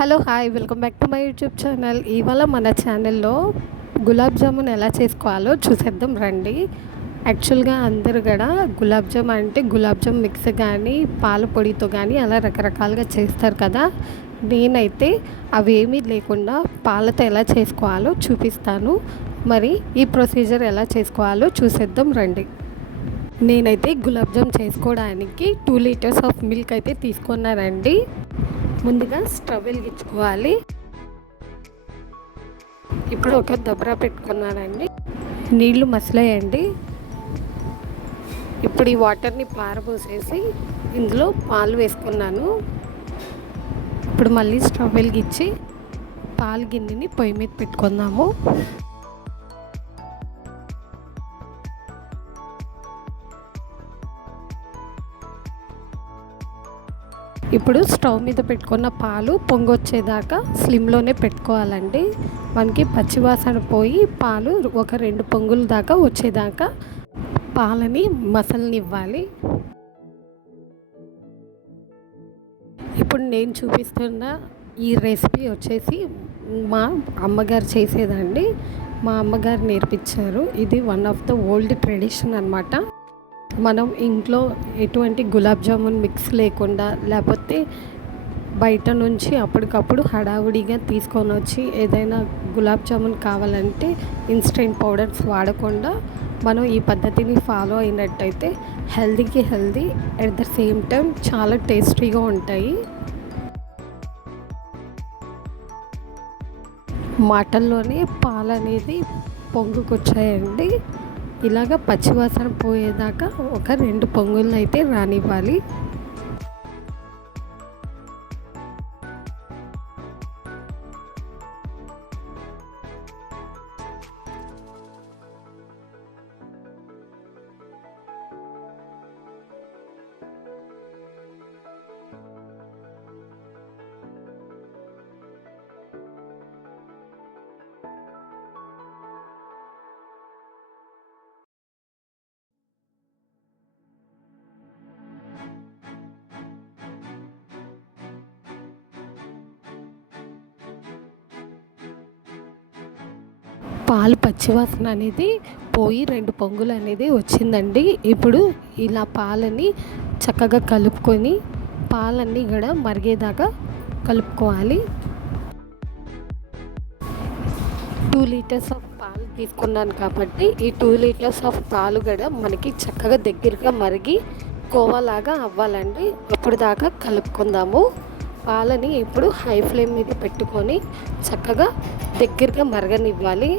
Hello hi welcome back to my YouTube channel. ఇవాళ మన ఛానల్లో గులాబ్ జామున్ ఎలా చేసుకోవాలో చూసేద్దాం రండి. యాక్చువల్గా అందరు కూడా గులాబ్ జామ్ అంటే గులాబ్ జామ్ మిక్స్ కానీ పాల పొడితో కానీ అలా రకరకాలుగా చేస్తారు కదా. నేనైతే అవేమీ లేకుండా పాలతో ఎలా చేసుకోవాలో చూపిస్తాను. మరి ఈ ప్రొసీజర్ ఎలా చేసుకోవాలో చూసేద్దాం రండి. నేనైతే గులాబ్ జామ్ చేసుకోవడానికి 2 లీటర్స్ ఆఫ్ మిల్క్ అయితే తీసుకున్నానండి. ముందుగా స్టవ్ వెలిగించుకోవాలి. ఇప్పుడు ఒక దబరా పెట్టుకున్నానండి. నీళ్లు మసలేయండి. ఇప్పుడు ఈ వాటర్ని పారబోసేసి ఇందులో పాలు వేసుకున్నాను. ఇప్పుడు మళ్ళీ స్టవ్ వెలిగించి పాలు గిన్నెని పొయ్యి మీద పెట్టుకుందాము. ఇప్పుడు స్టవ్ మీద పెట్టుకున్న పాలు పొంగొచ్చేదాకా స్లిమ్లోనే పెట్టుకోవాలండి. మనకి పచ్చివాసన పోయి పాలు ఒక 2 పొంగుల దాకా వచ్చేదాకా పాలని మసలనివ్వాలి. ఇప్పుడు నేను చూపిస్తున్న ఈ రెసిపీ వచ్చేసి మా అమ్మగారు చేసేదండి. మా అమ్మగారు నేర్పించారు. ఇది one of the old tradition అన్నమాట. మనం ఇంట్లో ఎటువంటి గులాబ్ జామున్ మిక్స్ లేకుండా, లేకపోతే బయట నుంచి అప్పటికప్పుడు హడావుడిగా తీసుకొని వచ్చి ఏదైనా గులాబ్ జామున్ కావాలంటే ఇన్స్టెంట్ పౌడర్స్ వాడకుండా మనం ఈ పద్ధతిని ఫాలో అయినట్టయితే హెల్దీకి healthy, at the same time చాలా టేస్టీగా ఉంటాయి. మాటల్లోనే పాలు అనేది పొంగుకొచ్చాయండి. ఇలాగ పచ్చివాసన పోయేదాకా ఒక 2 పొంగులను అయితే రానివ్వాలి. పాలు పచ్చివాసన అనేది పోయి 2 పొంగులు అనేది వచ్చిందండి. ఇప్పుడు ఇలా పాలని చక్కగా కలుపుకొని పాలన్నీ కూడా మరిగేదాకా కలుపుకోవాలి. 2 లీటర్స్ ఆఫ్ పాలు తీసుకున్నాను కాబట్టి ఈ 2 లీటర్స్ ఆఫ్ పాలు కూడా మనకి చక్కగా దగ్గరగా మరిగి కోవాలాగా అవ్వాలండి. అప్పుడు దాకా కలుపుకుందాము. పాలని ఇప్పుడు హై ఫ్లేమ్ మీద పెట్టుకొని చక్కగా దగ్గరగా మరగనివ్వాలి.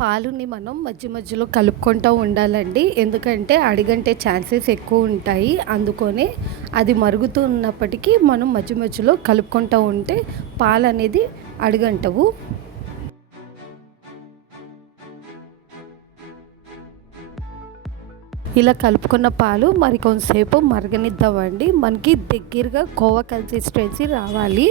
పాలుని మనం మధ్య మధ్యలో కలుపుకుంటూ ఉండాలండి. ఎందుకంటే అడిగంటే ఛాన్సెస్ ఎక్కువ ఉంటాయి. అందుకనే అది మరుగుతూ ఉన్నప్పటికీ మనం మధ్య మధ్యలో కలుపుకుంటూ ఉంటే పాలు అనేది అడుగంటవు. ఇలా కలుపుకున్న పాలు మరి కొంతసేపు మరగనిద్దామండి. మనకి దగ్గరగా కోవా కన్సిస్టెన్సీ రావాలి.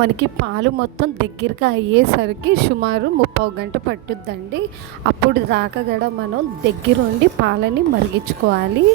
మనకి పాలు మొత్తం దగ్గరగా అయ్యేసరికి సుమారు 30 గంట పట్టుద్దండి. అప్పుడు దాకా కూడా మనం దగ్గరుండి పాలని మరిగించుకోవాలి.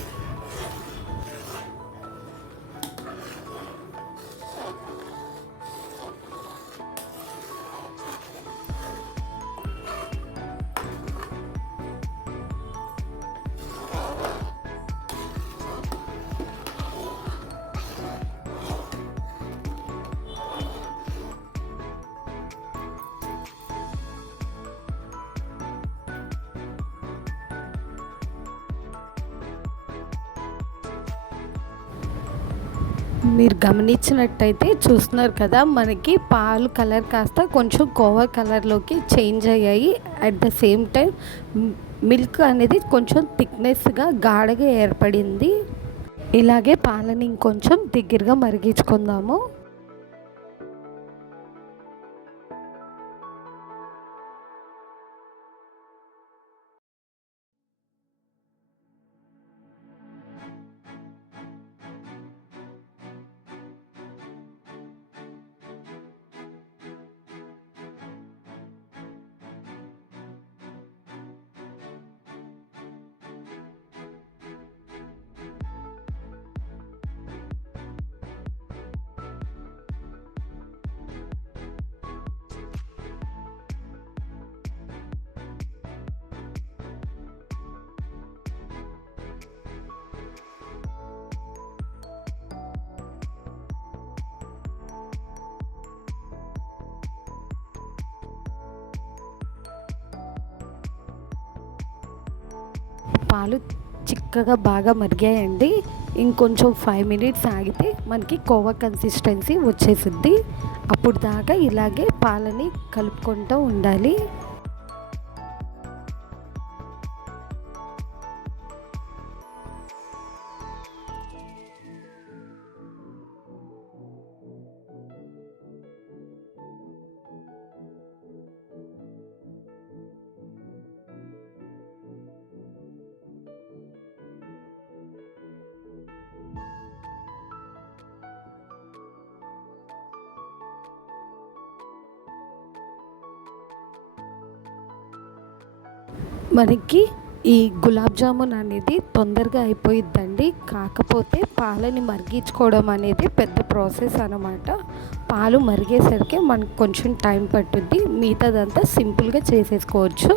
మీరు గమనించినట్టయితే చూస్తున్నారు కదా, మనకి పాలు కలర్ కాస్త కొంచెం కోవా కలర్లోకి చేంజ్ అయ్యాయి. At the same time milk అనేది కొంచెం థిక్నెస్గా గాఢగా ఏర్పడింది. ఇలాగే పాలని ఇంకొంచెం దగ్గరగా మరిగించుకుందాము. పాలు చిక్కగా బాగా మరిగాయండి. ఇంకొంచెం 5 మినిట్స్ ఆగితే మనకి కోవా కన్సిస్టెన్సీ వచ్చేసిద్ది. అప్పుడు దాకా ఇలాగే పాలని కలుపుకుంటూ ఉండాలి. మనకి ఈ గులాబ్ జామున్ అనేది తొందరగా అయిపోయిద్దండి. కాకపోతే పాలని మరిగించుకోవడం అనేది పెద్ద ప్రాసెస్ అన్నమాట. పాలు మరిగేసరికి మనకు కొంచెం టైం పట్టుద్ది. మిగతాదంతా సింపుల్గా చేసేసుకోవచ్చు.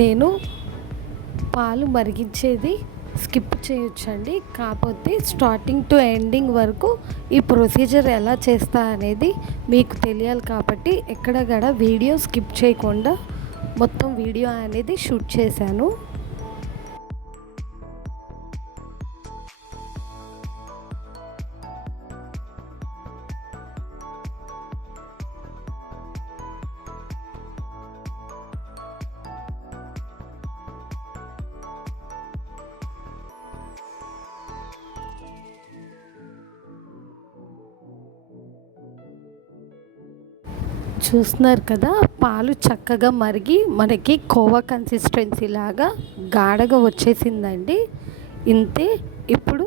నేను పాలు మరిగించేది స్కిప్ చేయొచ్చండి, కాకపోతే స్టార్టింగ్ టు ఎండింగ్ వరకు ఈ ప్రొసీజర్ ఎలా చేస్తా అనేది మీకు తెలియాలి కాబట్టి ఎక్కడక్కడ వీడియో స్కిప్ చేయకుండా మొత్తం వీడియో అనేది షూట్ చేశాను. చూస్తున్నారు కదా, పాలు చక్కగా మరిగి మనకి కోవా కన్సిస్టెన్సీ లాగా గాఢగా వచ్చేసిందండి. ఇంతే. ఇప్పుడు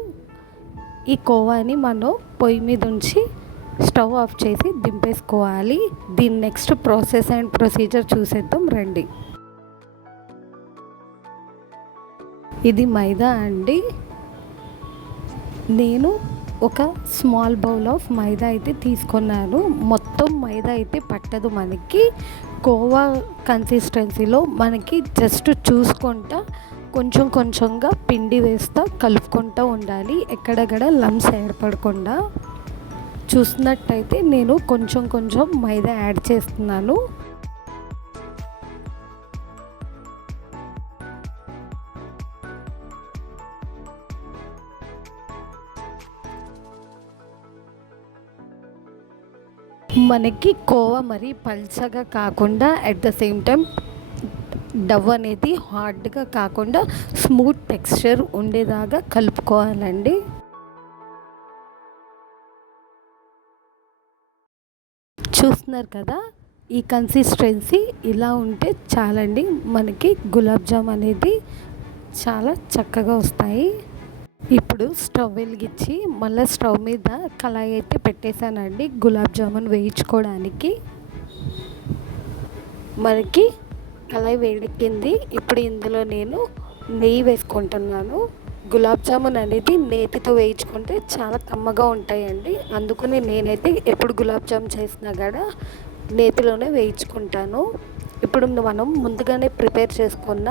ఈ కోవాని మనం పొయ్యి మీద ఉంచి స్టవ్ ఆఫ్ చేసి దింపేసుకోవాలి. దీని నెక్స్ట్ ప్రాసెస్ అండ్ ప్రొసీజర్ చూసేద్దాం రండి. ఇది మైదా అండి. నేను ఒక స్మాల్ బౌల్ ఆఫ్ మైదా అయితే తీసుకున్నాను. మొత్తం మైదా అయితే పట్టదు మనకి. కోవా కన్సిస్టెన్సీలో మనకి జస్ట్ చూసుకుంటా కొంచెం కొంచెంగా పిండి వేస్తా కలుపుకుంటూ ఉండాలి, ఎక్కడెక్కడ లంప్స్ ఏర్పడకుండా. చూసినట్టయితే నేను కొంచెం కొంచెం మైదా యాడ్ చేస్తున్నాను. మనకి కోవా మరీ పల్చగా కాకుండా at the same time Dove అనేది హార్డ్గా కాకుండా స్మూత్ టెక్స్చర్ ఉండేదాకా కలుపుకోవాలండి. చూస్తున్నారు కదా, ఈ కన్సిస్టెన్సీ ఇలా ఉంటే చాలండి. మనకి గులాబ్ జామ్ అనేది చాలా చక్కగా వస్తాయి. ఇప్పుడు స్టవ్ వెలిగించి మళ్ళీ స్టవ్ మీద కళాయి అయితే పెట్టేశానండి గులాబ్ జామున్ వేయించుకోవడానికి. మనకి కళాయి వేడెక్కింది. ఇప్పుడు ఇందులో నేను నెయ్యి వేసుకుంటున్నాను. గులాబ్ జామున్ అనేది నేతితో వేయించుకుంటే చాలా కమ్మగా ఉంటాయండి. అందుకని నేనైతే ఎప్పుడు గులాబ్ జామున్ చేసినా కూడా నేతిలోనే వేయించుకుంటాను. ఇప్పుడు మనం ముందుగానే ప్రిపేర్ చేసుకున్న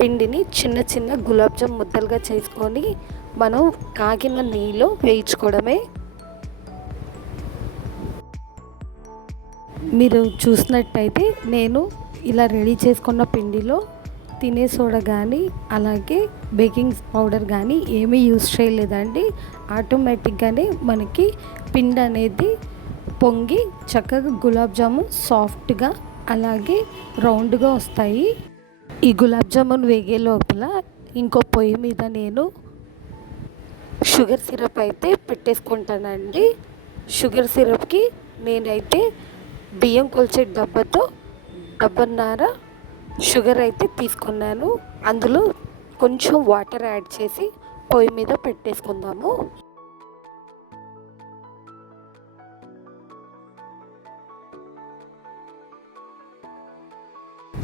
పిండిని చిన్న చిన్న గులాబ్ జామ్ ముద్దలుగా చేసుకొని మనం కాగిన నెయ్యిలో వేయించుకోవడమే. మీరు చూసినట్టయితే నేను ఇలా రెడీ చేసుకున్న పిండిలో తినే సోడా కానీ అలాగే బేకింగ్ పౌడర్ కానీ ఏమీ యూజ్ చేయలేదండి. ఆటోమేటిక్గానే మనకి పిండి అనేది పొంగి చక్కగా గులాబ్ జామున్ సాఫ్ట్గా అలాగే రౌండ్గా వస్తాయి. ఈ గులాబ్ జామున్ వేగే లోపల ఇంకో పొయ్యి మీద నేను షుగర్ సిరప్ అయితే పెట్టేసుకుంటానండి. షుగర్ సిరప్కి నేనైతే బియ్యం కొలిచే డబ్బన్నర షుగర్ అయితే తీసుకున్నాను. అందులో కొంచెం వాటర్ యాడ్ చేసి పొయ్యి మీద పెట్టేసుకుందాము.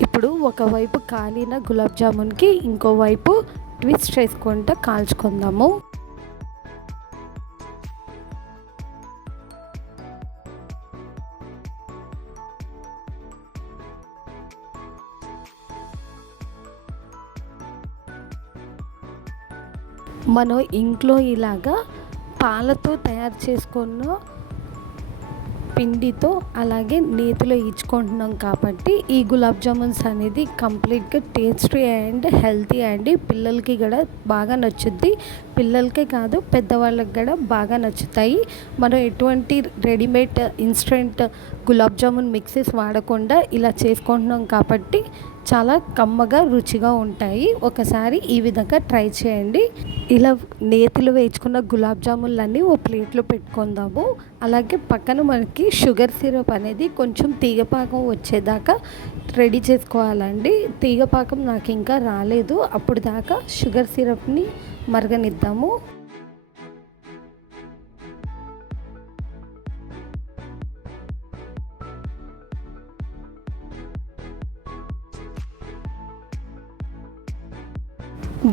ఇప్పుడు ఒకవైపు కాలిన గులాబ్ జామున్కి ఇంకోవైపు ట్విస్ట్ చేసుకుంటూ కాల్చుకుందాము. మనం ఇంట్లో ఇలాగా పాలతో తయారు చేసుకున్న పిండితో అలాగే నేతిలో ఇచ్చుకుంటున్నాం కాబట్టి ఈ గులాబ్ జామున్స్ అనేది కంప్లీట్గా టేస్టీ అండ్ హెల్తీ అండి. పిల్లలకి కూడా బాగా నచ్చుద్ది. పిల్లలకే కాదు పెద్దవాళ్ళకి కూడా బాగా నచ్చుతాయి. మనం ఎటువంటి readymade instant gulab jamun mixes వాడకుండా ఇలా చేసుకుంటున్నాం కాబట్టి చాలా కమ్మగా రుచిగా ఉంటాయి. ఒకసారి ఈ విధంగా ట్రై చేయండి. ఇలా నేతిలో వేయించుకున్న గులాబ్ జామున్లన్నీ ఓ ప్లేట్లో పెట్టుకుందాము. అలాగే పక్కన మనకి షుగర్ సిరప్ అనేది కొంచెం తీగపాకం వచ్చేదాకా రెడీ చేసుకోవాలండి. తీగపాకం నాకు ఇంకా రాలేదు. అప్పుడు దాకా షుగర్ సిరప్ని మరగనిద్దాము.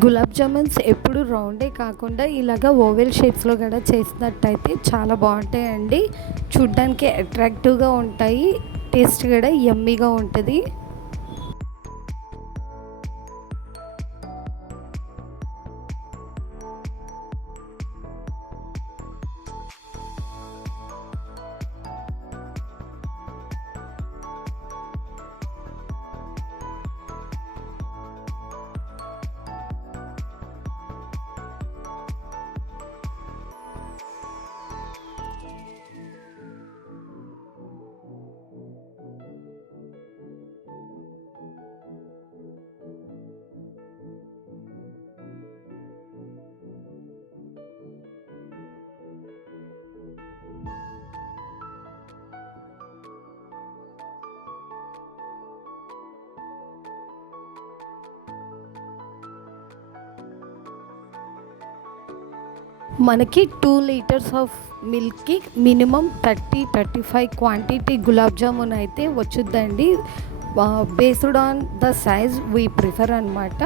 గులాబ్ జామున్స్ ఎప్పుడు రౌండే కాకుండా ఇలాగ ఓవెల్ షేప్స్లో కూడా చేసినట్టయితే చాలా బాగుంటాయండి. చూడ్డానికి అట్రాక్టివ్గా ఉంటాయి, టేస్ట్ కూడా యమ్మీగా ఉంటుంది. మనకి 2 లీటర్స్ ఆఫ్ మిల్క్కి మినిమం 30-35 క్వాంటిటీ గులాబ్ జామున్ అయితే వచ్చుద్దండి. Based on the size we prefer అనమాట.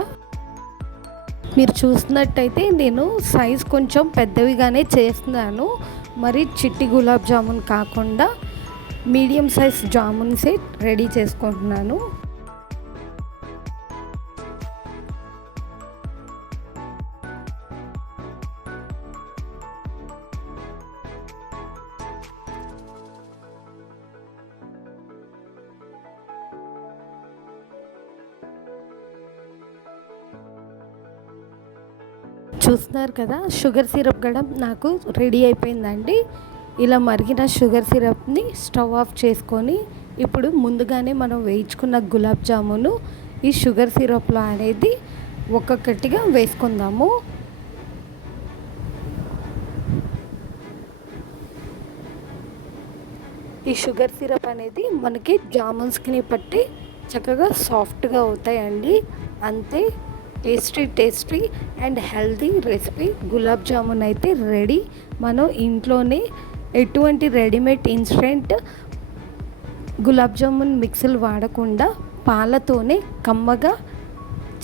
మీరు చూసినట్టయితే నేను సైజ్ కొంచెం పెద్దవిగానే చేస్తున్నాను. మరి చిట్టి గులాబ్ జామున్ కాకుండా మీడియం సైజ్ జామున్సే రెడీ చేసుకుంటున్నాను. చూస్తున్నారు కదా, షుగర్ సిరప్ కూడా నాకు రెడీ అయిపోయిందండి. ఇలా మరిగిన షుగర్ సిరప్ని స్టవ్ ఆఫ్ చేసుకొని ఇప్పుడు ముందుగానే మనం వేయించుకున్న గులాబ్ జామును ఈ షుగర్ సిరప్లో అనేది ఒక్కొక్కటిగా వేసుకుందాము. ఈ షుగర్ సిరప్ అనేది మనకి జామున్స్కి పట్టి చక్కగా సాఫ్ట్గా అవుతాయండి. అంతే, tasty and healthy recipe gulab jamun అయితే రెడీ. మనం ఇంట్లోనే ఎటువంటి రెడీమేడ్ ఇన్స్టెంట్ గులాబ్ జామున్ మిక్సీలు వాడకుండా పాలతోనే కమ్మగా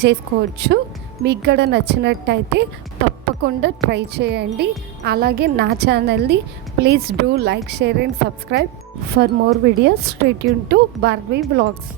చేసుకోవచ్చు. మీకు కూడా నచ్చినట్టయితే తప్పకుండా ట్రై చేయండి. అలాగే నా ఛానల్ని please do like, share and subscribe for more videos. Stay tune to Bhargavi vlogs.